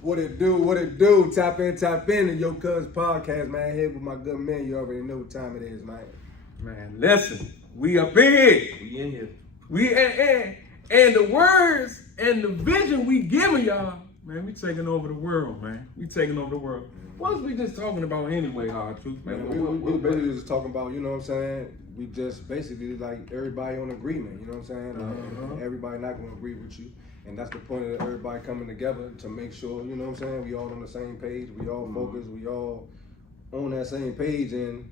What it do? Tap in to Youtube-Yocuzpodcast, man. Here with my good man. You already know what time it is, man. Man, listen, we up in here. We in here. We and the words and the vision we giving y'all, man, we taking over the world, man. We taking over the world. What was we just talking about anyway, hard truth, man? We basically just talking about, you know what I'm saying? We just basically like everybody on agreement, you know what I'm saying? Like, everybody not gonna agree with you. And that's the point of everybody coming together to make sure, you know what I'm saying, we all on the same page, we all focused, we all on that same page, and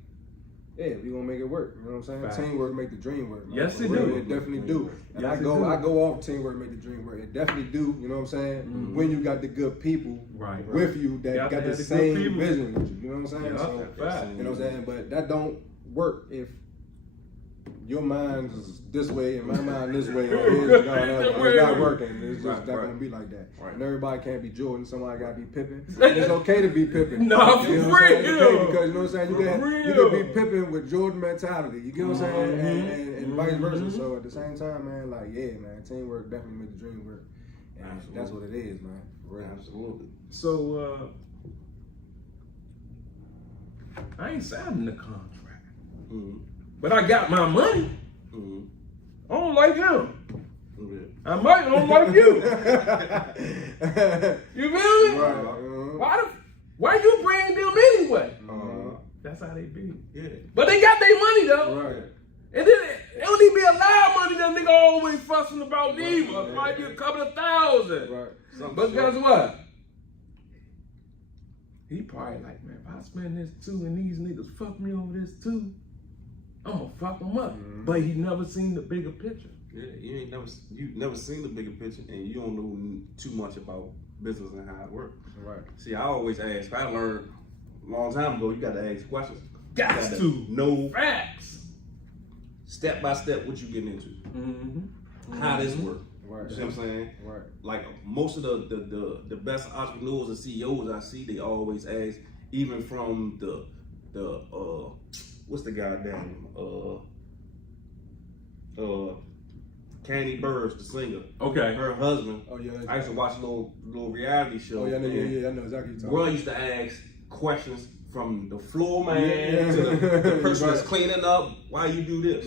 yeah, we gonna make it work. You know what I'm saying? Right. Teamwork make the dream work. Yes, it do. It definitely do. And Yes, I go off teamwork make the dream work. It definitely do. You know what I'm saying? When you got the good people with you that got the same vision with you. You know what I'm saying? Yeah, So, that's you know what I'm saying? But that don't work if your mind is this way and my mind this way. It's not working. It's just not gonna be like that. Right. And everybody can't be Jordan. Somebody gotta be Pippen. It's okay to be Pippen. No, you know for what I'm saying? real. It's okay because you know what I'm saying. You For can be Pippen with Jordan mentality. You get what I'm saying? And vice versa. So at the same time, man, like yeah, man, teamwork definitely make the dream work. And that's what it is, man. For real. Absolutely. So I ain't signing the contract. But I got my money. I don't like him. I might don't like you. You feel me? Right. Why you bring them anyway? That's how they be. Yeah. But they got their money though. Right. And then it don't even be a lot of money that nigga always fussing about either. It might be a couple of thousand. Right. But guess what? He probably like, man, if I spend this too and these niggas fuck me over this too, I'm gonna fuck them up. But he never seen the bigger picture. Yeah, you never seen the bigger picture, and you don't know too much about business and how it works. Right. See, I always ask. I learned a long time ago. You got to ask questions. Got you to know facts. Step by step what you getting into. How this work. Right. You see what I'm saying? Right. Like most of the best entrepreneurs and CEOs I see, they always ask, even from the what's the guy name? Candy Burrs, the singer. Okay. Her husband. Oh yeah. I used to watch a little reality show. Oh yeah, I know exactly what you're talking Bro about. used to ask questions from the floor man to the person that's cleaning up. Why you do this?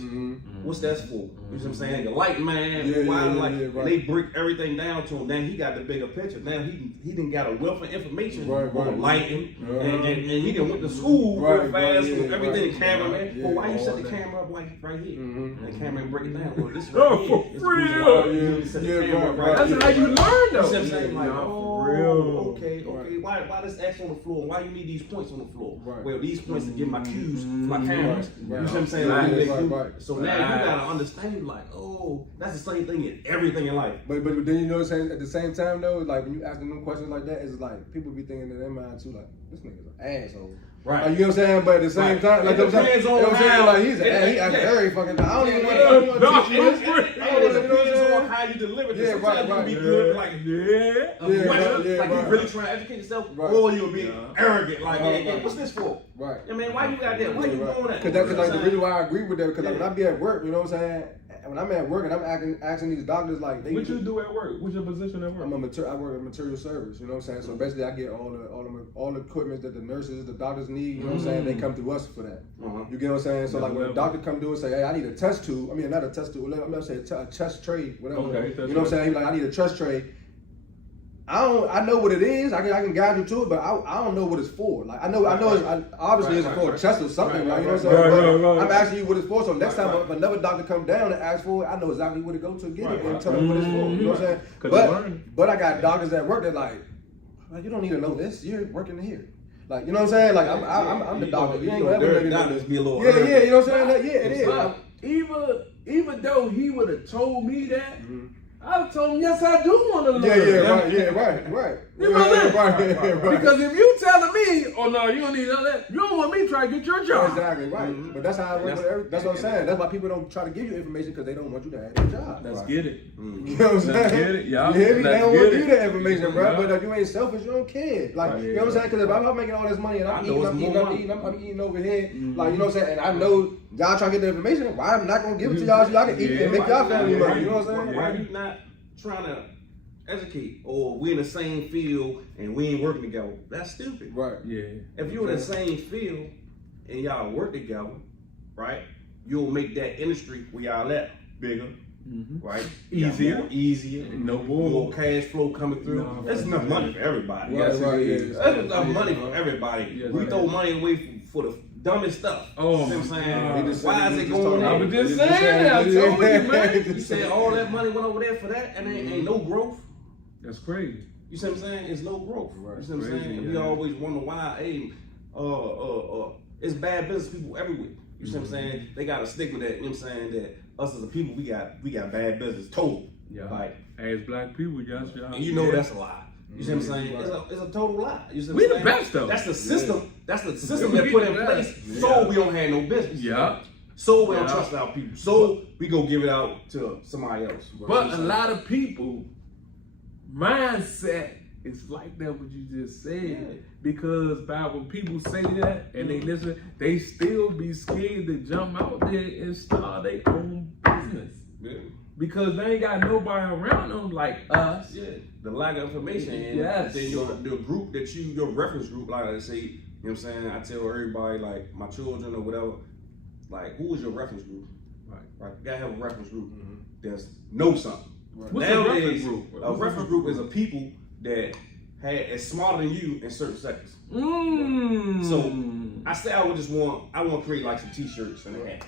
What's that for? You know what I'm saying? The light man. And they break everything down to him. Then he got the bigger picture. Now he didn't got a wealth of information on lighting, and he done went to school real fast with everything. Cameraman. Well, why you set the camera up like right here? And the camera break it down. Well, this right here. It's That's how you learn though. You see what I'm saying? Like, okay. Right. Why this X on the floor? Why you need these points on the floor? Right. Well, these points to give my cues for my cameras. Right. You see what I'm saying? Right. So now you gotta understand, like, oh, that's the same thing in everything in life. But then you know what I'm saying? At the same time though, like when you asking them questions like that, it's like people be thinking in their mind too, like this nigga's an asshole. Right. Like, you know what I'm saying? But at the same time, like, it depends on how. Like he's he acting every fucking time. I don't even want to teach you this. It depends on how you deliver this. Sometimes you can be good, like like you really trying to educate yourself, or you'll be arrogant, like, hey, what's this for? Right. I mean, why you got that? Why you doing that? Because that's like the reason why I agree with that. Because like, when I be at work, you know what I'm saying? When I'm at work and I'm asking these doctors, like, what you do at work? What's your position at work? I work in material service. You know what I'm saying? So basically, I get all the equipment that the nurses, the doctors need. You know what I'm saying? They come to us for that. You get what I'm saying? So like when a doctor come to us and say, hey, I need a test tube. I mean, not a test tube. I'm gonna say a chest tray, whatever. Okay, you know what I'm saying? He's like, I need a chest tray. I know what it is. I can guide you to it, but I don't know what it's for. Like I know it's obviously it's for a chest or something. Like you know what I'm saying? I'm asking you what it's for. So next time if another doctor come down and ask for it, I know exactly where to go to get it and tell them what it's for. You know what I'm saying? But I got doctors at work that like you don't need to know this. You're working here. Like you know what I'm saying? Like I'm the doctor. You ain't gonna ever know this. Be a little yeah. You know what I'm saying? Yeah, it is. Even though he would have told me that. I told him, yes, I do want to learn. Right. You know what I'm saying? Right. Because if you telling me, oh no, you don't need all that, you don't want me to try to get your job. Exactly, right. But that's how I work with everything. That's what I'm saying. That's why people don't try to give you information because they don't want you to have your job. Let's get it. You know what I'm saying? Let's get it, y'all. You hear me? They don't want get you it. the information, bro. But if you ain't selfish, you don't care. Like, you know what I'm saying? Because if I'm making all this money and I'm eating over here, like, you know what I'm saying? And I know y'all trying to get the information, why I'm not going to give it to y'all so y'all can eat and make y'all family money. You know what I'm saying? Why you not trying to Educate. Or we in the same field and we ain't working together. That's stupid. Right. Yeah. If you're in the same field and y'all work together, right, you'll make that industry where y'all at bigger, right? Easier. No more cash flow coming through. No, That's enough money for everybody. Right, That's enough money for everybody. Yes, we throw money away for the dumbest stuff. Oh, you know what I'm saying? God. Why is it going I on? was just saying that. I told you, man. You said all that money went over there for that and ain't no growth. That's crazy. You see what I'm saying? It's no growth. Right. You see what I'm Crazy, saying? yeah. We always wonder why, hey, it's bad business people everywhere. You see what I'm saying? They got a stigma that, you know what I'm saying, that us as a people, we got bad business total. Yeah. Like, as black people, y'all. and you know that's a lie. You see what I'm saying? It's a total lie. You see what We I'm the saying? best though. That's the system. Yeah. That's the system We that put the in best. place so we don't have no business. Yeah. So we don't trust our people. So we go give it out to somebody else. But a lot of people mindset is like that what you just said. Yeah. Because by when people say that and they listen, they still be scared to jump out there and start their own business. Yeah. Because they ain't got nobody around them like us. Yeah, the lack of information. And Yes. then your group that your reference group, like I say, you know what I'm saying? I tell everybody, like my children or whatever, like who is your reference group? Right. You gotta have a reference group that's know something. Right. What's a Nowadays, reference group? a reference group is a people that is smarter than you in certain sectors. So I say I want to create like some t-shirts and a hat,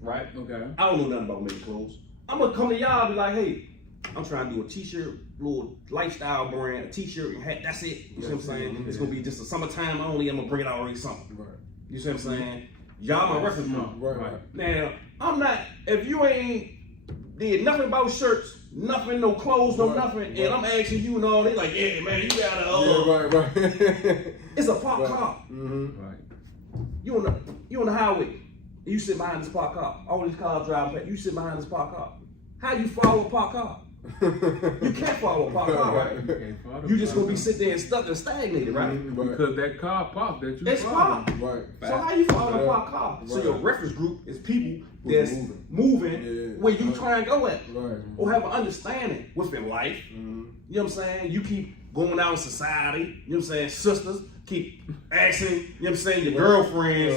right? Okay. I don't know nothing about making clothes. I'm gonna come to y'all and be like, hey, I'm trying to do a t-shirt, little lifestyle brand, a t-shirt and hat. That's it. You see what I'm saying? It's gonna be just a summertime only. I'm gonna bring it out already something. Right. You see what I'm saying? Y'all my reference group. Right. Now, I'm not. If you ain't did nothing about shirts, nothing, no clothes, no nothing, and I'm asking you and all, they like, yeah, man, you gotta. Right. It's a parked car. Right. You on the highway. You sit behind this parked car. All these cars drive past. You sit behind this parked car. How you follow a parked car? You can't follow a parked car, right? You just gonna be sitting there and stuck and stagnated, right? Because that car parked that you It's parked. Right. So how you follow a parked car? So your reference group is people that's moving where you try and go at, or have an understanding within life. You know what I'm saying? You keep going out in society. You know what I'm saying? Sisters keep asking. You know what I'm saying? Your girlfriends,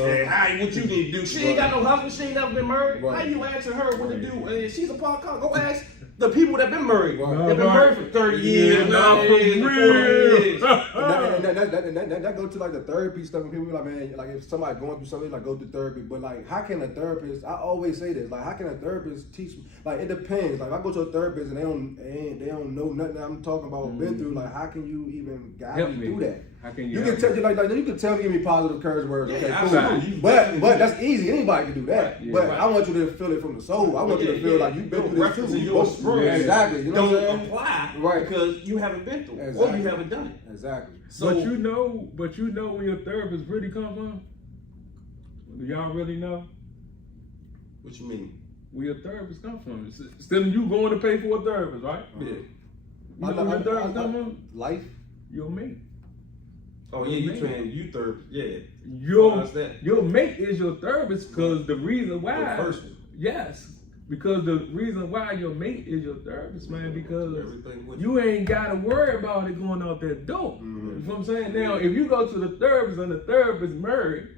what you need to do? She ain't got no husband. She ain't never been married. How you asking her what to do? And she's a parked car. Go ask the people that been married. They've been married for 30 years, 40 years. That goes to like the therapy stuff, and people be like, man, like if somebody going through something, like go to therapy. But like, how can a therapist? I always say this, like, how can a therapist teach? Like, it depends. Like, if I go to a therapist and they don't know nothing that I'm talking about, been through. Like, how can you even guide me through that? How can You can tell you can tell me, give me positive courage words. Okay, absolutely. cool. But that's easy. Anybody can do that. But I want you to feel it from the soul. I want you to feel like you've been through this too. Your experience Exactly. You know what I'm don't saying? apply because you haven't been through it or you haven't done it. Exactly. So, but you know where your therapist really come from? Do y'all really know? What you mean? Where your therapist come from? Instead of you going to pay for a therapist, right? Yeah. You know where your therapist come from? Life. Your mate. Oh yeah, you therapist. Yeah. Your mate is your therapist because the reason why. The first one. Yes. Because the reason why your mate is your therapist, man, because you ain't got to worry about it going out that door. You know what I'm saying? Now, if you go to the therapist and the therapist married,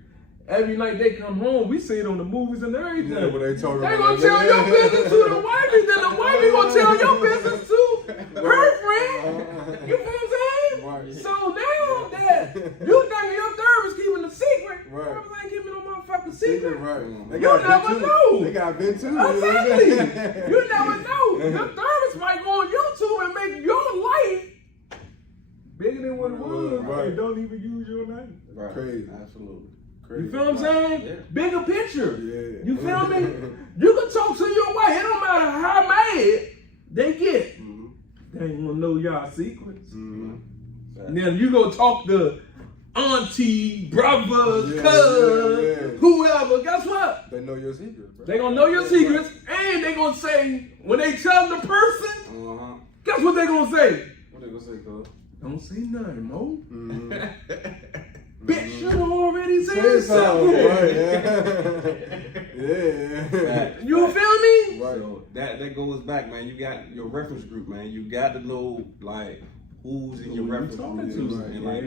every night they come home, we see it on the movies and everything. Yeah, when they talk about gonna tell your business to the wifey, then the wifey gonna tell your business to her friend. You know what I'm saying? Right. So now that you think your therapist keeping the secret, right. therapist ain't keeping no motherfucking secret. Right. You never know. They got been too. Exactly. You never know. Your therapist might go on YouTube and make your life bigger than what it was. Right. And don't even use your name. Right. Crazy. Absolutely. Crazy. You feel what I'm saying? Yeah. Bigger picture. Yeah. You feel me? You can talk to your wife. It don't matter how mad they get. They ain't gonna know y'all secrets. Now you go talk to auntie, brother, cousin, whoever. Guess what? They know your secrets, bro. They gonna know your secrets, and they gonna say when they tell the person. Guess what they gonna say? What they gonna say, cuz? Don't say nothing, Mo. Bitch should have already said something. Yeah. You feel me? Right. So that goes back, man. You got your reference group, man. You got to know like who's in your reference group, and like,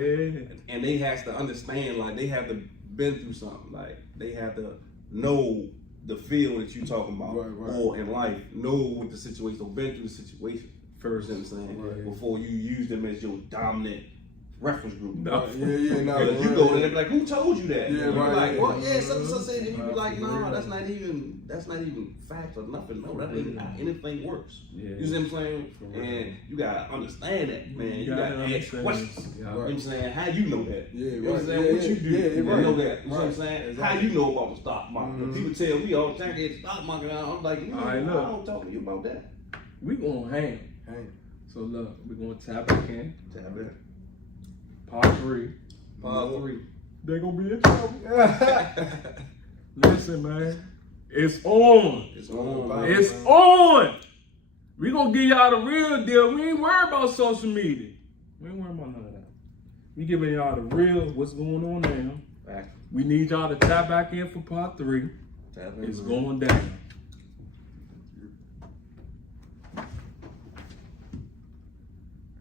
and they has to understand, like they have to been through something, like they have to know the feel that you talking about, or in life, know what the situation, or been through the situation first, you know what I'm saying, before you use them as your dominant reference group. No. You go there and be like, who told you that? Yeah, you're like, well, yeah, such said, and you be like, no, that's not even facts or nothing. No, that ain't how anything works. You see what I'm saying? And you gotta understand that, man. You gotta ask questions. You know what I'm saying? How you know that? You know what I'm saying? What you do? You know that. You know what I'm saying? How you know about the stock market? People tell me all the time, the stock market. I'm like, I don't talk to you about that. We gonna hang. So look, we're gonna tap back in. Part 3. They're gonna be in trouble. Listen, man. It's on. It's on. It's on. We gonna give y'all the real deal. We ain't worried about social media. We ain't worried about none of that. We giving y'all the real, what's going on now. We need y'all to tap back in for part 3. It's going down.